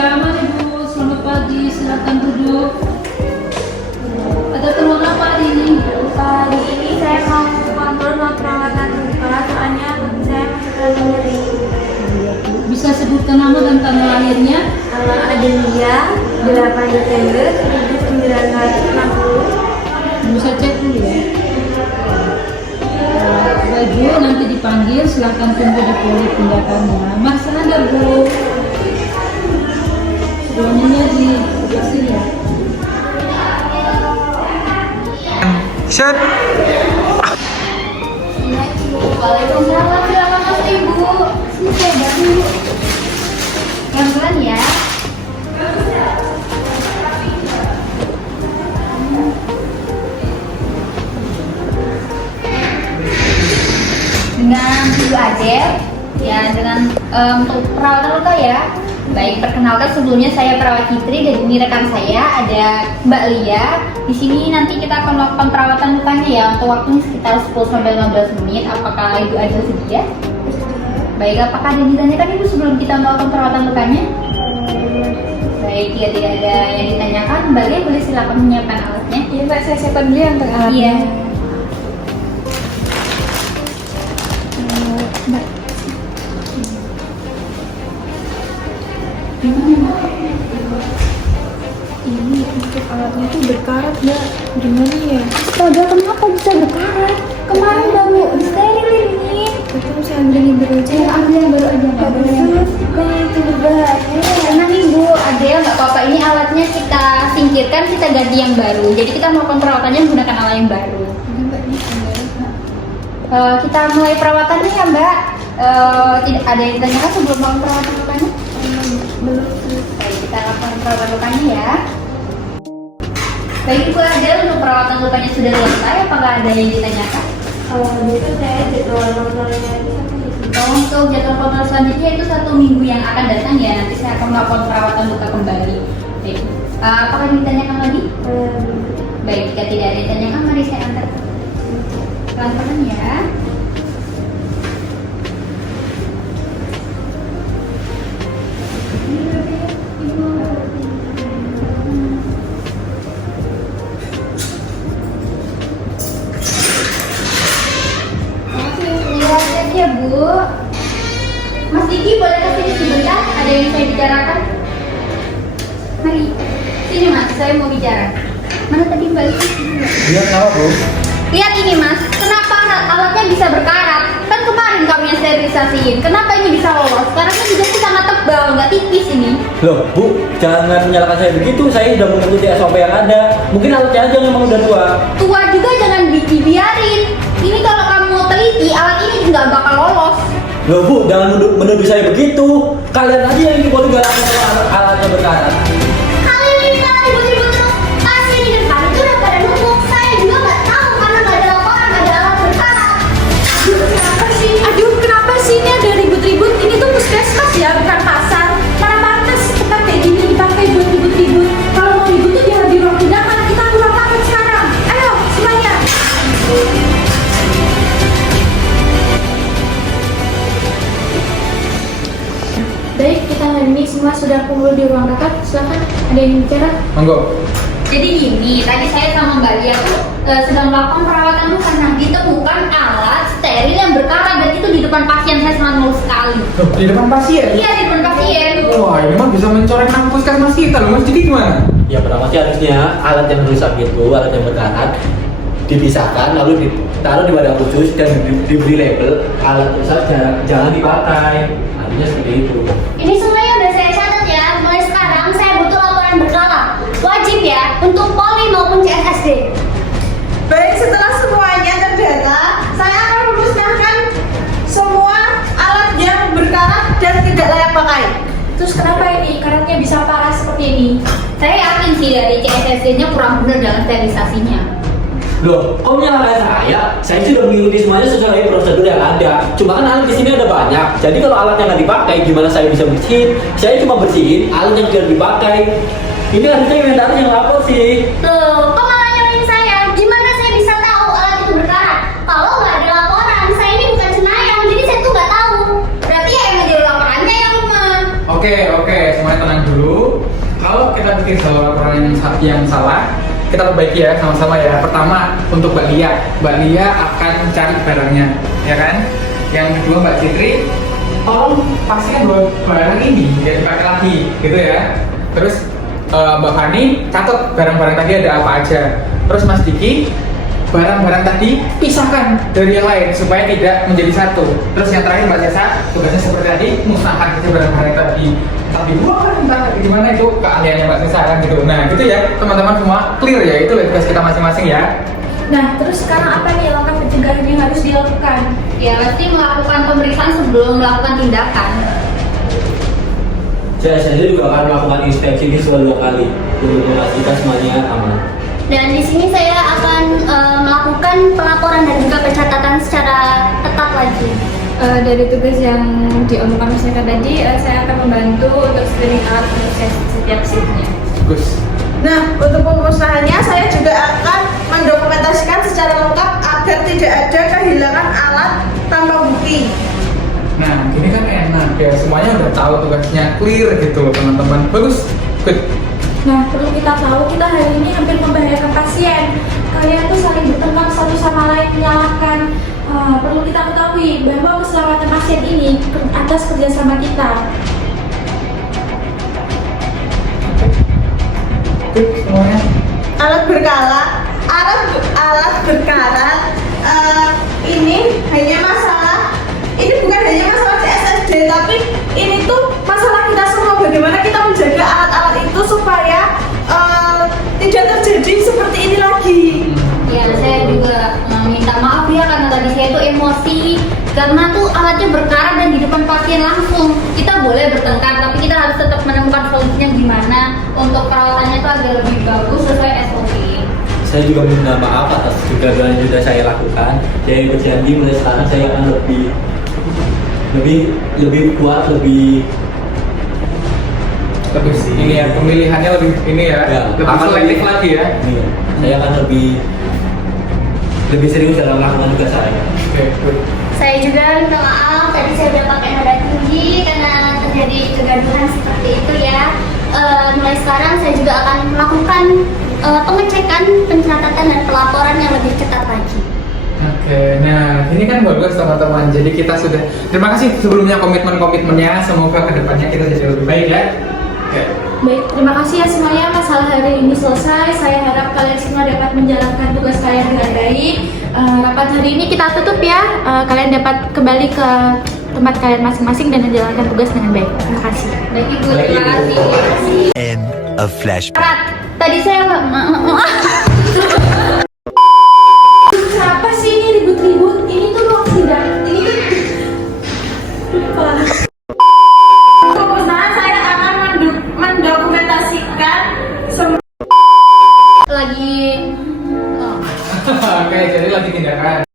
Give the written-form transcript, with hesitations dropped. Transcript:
ya, mari Bu, selamat pagi, silakan duduk. Ada keluhan apa hari ini? Hari ini saya mau kontrol mau perawatan luka, soalnya kaki saya masih terlalu nyeri. Bisa sebutkan nama dan tanggal lahirnya? Adelia, 8 Desember 1960. Bisa cek dulu ya. Baik Bu, nanti dipanggil, silahkan tunggu di poli tindakannya. Mas sadar Bu. Suaminya di kasih ya. Set. Waalaikumsalam, silakan Mas Ibu. Sini saya bantu Bu. Pelan-pelan ya. Dengan Ibu Adel, ya dengan untuk perawatan luka ya. Baik, perkenalkan sebelumnya saya perawat Fitri dan ini rekan saya ada Mbak Lia. Di sini nanti kita akan melakukan perawatan lukanya ya untuk waktunya sekitar 10-15 menit. Apakah Ibu Adel sedia? Baik, apakah ada yang ditanyakan Ibu sebelum kita melakukan perawatan lukanya? Baik, jika tidak ada yang ditanyakan, Mbak Lia boleh silakan menyiapkan alatnya. Iya Mbak, saya siapkan dulu yang untuk alatnya. Iya. Mbak, ini untuk alatnya tuh berkarat Mbak, gimana ya? Astaga, kenapa bisa berkarat? Kemarin baru steril ini. Betul, saya ambil yang baru aja. Saya ambil yang baru aja, nggak boleh yang itu berbahaya. Tenang Ibu, Adel, nggak apa-apa. Ini alatnya kita singkirkan, kita ganti yang baru. Jadi kita melakukan perawatannya menggunakan alat yang baru. Ini Mbak, ini gambarnya Mbak. Kita mulai perawatannya ya Mbak. Tidak ada yang ditanyakan sebelum melakukan perawatan lukanya? Belum. Baik, kita lakukan perawatan lukanya ya. Baik Ibu Adel, untuk perawatan lukanya sudah selesai. Apakah ada yang ditanyakan? Itu saya jadwal kontrolnya itu Untuk jadwal kontrol selanjutnya itu 1 minggu yang akan datang ya. Nanti saya akan melakukan perawatan luka kembali. Baik. Apakah ditanyakan lagi? Baik, jika tidak ada yang ditanyakan, mari saya antar. Pelan-pelan ya. Lihat ya Bu. Mas Diki boleh kesini sebentar? Ada yang saya bicarakan? Mari. Sini Mas, saya mau bicara. Mana tadi Mbak Lili? Iya, kenapa, Bu? Lihat ini Mas, kenapa alatnya bisa berkarat? Kan kemarin kami yang sterilisasiin. Kenapa ini bisa lolos? Karena ini juga sangat tebal, nggak tipis ini. Loh, Bu, jangan menyalahkan saya begitu. Saya sudah mengikuti SOP yang ada. Mungkin alatnya aja yang memang udah tua. Tua juga jangan dibiarin. Ini kalau kamu teliti, alat ini nggak bakal lolos. Loh, Bu, jangan menuduh saya begitu. Kalian aja yang boleh galakkan kalau alatnya berkarat. Kali ini kalian ribut-ribut terus. Pasti di depan itu udah pada numpuk. Saya juga nggak tahu karena nggak ada laporan, nggak ada alat berkarat. Aduh, kenapa sih ini ada ribut-ribut? Ini tuh puskesmas ya, bukan pasar. Mana pantas tempat kayak gini dipakai buat ribut-ribut. Kalau mau ribut tuh jangan di ruang tindakan. Kita ke lapangan sekarang. Ayo, semuanya. Baik, kita hari ini semua sudah kumpul di ruang rapat. Silakan, ada yang bicara? Monggo. Jadi gini, tadi saya sama Mbak Lia tuh sedang melakukan perawatan luka. Nah, ditemukan alat steril yang berkarat dan itu di depan pasien. Saya sangat malu sekali. Loh, di depan pasien? Iya, di depan pasien. Wah, ini mah bisa mencoreng nama puskesmas kita loh, Mas. Jadi gimana? Ya, pertama sih harusnya alat yang rusak itu, alat yang berkarat, dipisahkan lalu ditaruh di wadah khusus dan diberi label alat rusak jangan dipakai. Artinya seperti itu. Ini semuanya udah saya catat ya. Mulai sekarang saya butuh laporan berkala. Wajib ya untuk Poli maupun CSSD. Baik, setelah semuanya terdata, saya akan memusnahkan semua alat yang berkarat dan tidak layak pakai. Terus kenapa ini karatnya bisa parah seperti ini? Saya yakin sih dari CSSD-nya kurang benar dalam sterilisasinya. Loh, kok menyalahkan saya? Saya sudah mengikuti semuanya sesuai prosedur yang ada. Cuma kan alat di sini ada banyak. Jadi kalau alat yang nggak dipakai, gimana saya bisa bersihin? Saya cuma bersihin alat yang tidak dipakai. Ini harusnya inventaris yang lapor sih. Loh, kok malah nyalain saya? Gimana saya bisa tahu alat itu berkarat? Kalau nggak ada laporan, saya ini bukan cenayang, jadi saya tuh nggak tahu. Berarti ya yang jadi laporannya yang lemah. Oke, semuanya tenang dulu. clear soal laporan yang salah. Kita perbaiki ya sama-sama ya. Pertama untuk Mbak Lia akan cari barangnya, ya kan? Yang kedua Mbak Fitri, tolong pastikan bahwa barang ini tidak dipakai lagi, gitu ya. Terus Mbak Fani catat barang-barang tadi ada apa aja. Terus Mas Diki, barang-barang tadi pisahkan dari yang lain supaya tidak menjadi satu. Terus yang terakhir Mbak Cesa, tugasnya seperti tadi, musnahkan saja barang-barang tadi. Entah dibuang, entah gimana, itu keahliannya Mbak Cesa kan gitu. Nah gitu ya teman-teman semua, clear ya, itu tugas kita masing-masing ya. Nah, terus sekarang apa nih langkah pencegahan yang harus dilakukan? Ya pasti melakukan pemeriksaan sebelum melakukan tindakan. Saya sendiri juga akan melakukan inspeksi visual 2 kali untuk memastikan semuanya aman. Dan di sini saya akan melakukan pelaporan dan juga pencatatan secara ketat lagi. Dari tugas yang diomongkan masyarakat tadi, saya akan membantu untuk screening alat untuk setiap shiftnya. Bagus. Nah, untuk pemusnahannya saya juga akan mendokumentasikan secara lengkap agar tidak ada kehilangan alat tanpa bukti. Nah ini kan enak ya, semuanya udah tahu tugasnya, clear gitu loh teman-teman. Bagus, good. Nah, perlu kita tahu, kita hari ini hampir membahayakan pasien. Kalian tuh saling bertengkar satu sama lain, menyalahkan. Perlu kita ketahui bahwa keselamatan pasien ini atas kerjasama kita. Good semuanya. Alat berkarat ini hanya masalah, ini bukan hanya masalah CSSD, tapi ini tuh masalah kita semua, bagaimana kita menjaga alat-alat itu supaya tidak terjadi seperti ini lagi. Ya saya juga minta maaf ya karena tadi saya itu emosi karena tuh alatnya berkarat dan di depan pasien langsung. Kita boleh bertengkar tapi kita harus tetap menemukan solusinya gimana untuk perawatannya itu agar lebih bagus sesuai SOP. Saya juga minta maaf atas kegagalan yang sudah saya lakukan. Saya berjanji mulai sekarang saya akan lebih kuat, lebih Bagus. Ini ya pemilihannya lebih ini ya, lebih selektif lagi ya. Iya, saya akan lebih serius dalam melakukan tugas saya. Oke, good. Saya juga minta maaf tadi saya udah pakai nada tinggi karena terjadi kegaduhan seperti itu ya. Mulai sekarang saya juga akan melakukan pengecekan, pencatatan dan pelaporan yang lebih ketat lagi. Oke, nah ini kan bagus teman-teman. Jadi kita sudah, terima kasih sebelumnya komitmennya. Semoga kedepannya kita jadi lebih baik ya. Oke. Baik, terima kasih ya semuanya. Masalah hari ini selesai. Saya harap kalian semua dapat menjalankan tugas kalian dengan baik. Rapat hari ini kita tutup ya. Kalian dapat kembali ke tempat kalian masing-masing dan menjalankan tugas dengan baik. Terima kasih. Baik Ibu, terima kasih. End of flashback. Rat, tadi saya Siapa sih ini ribut-ribut? Ini tuh ruang sidang. Ini tuh lupa. Pemusnahan saya akan mendokumentasikan semua. lagi Oke, jadi lagi tindakan.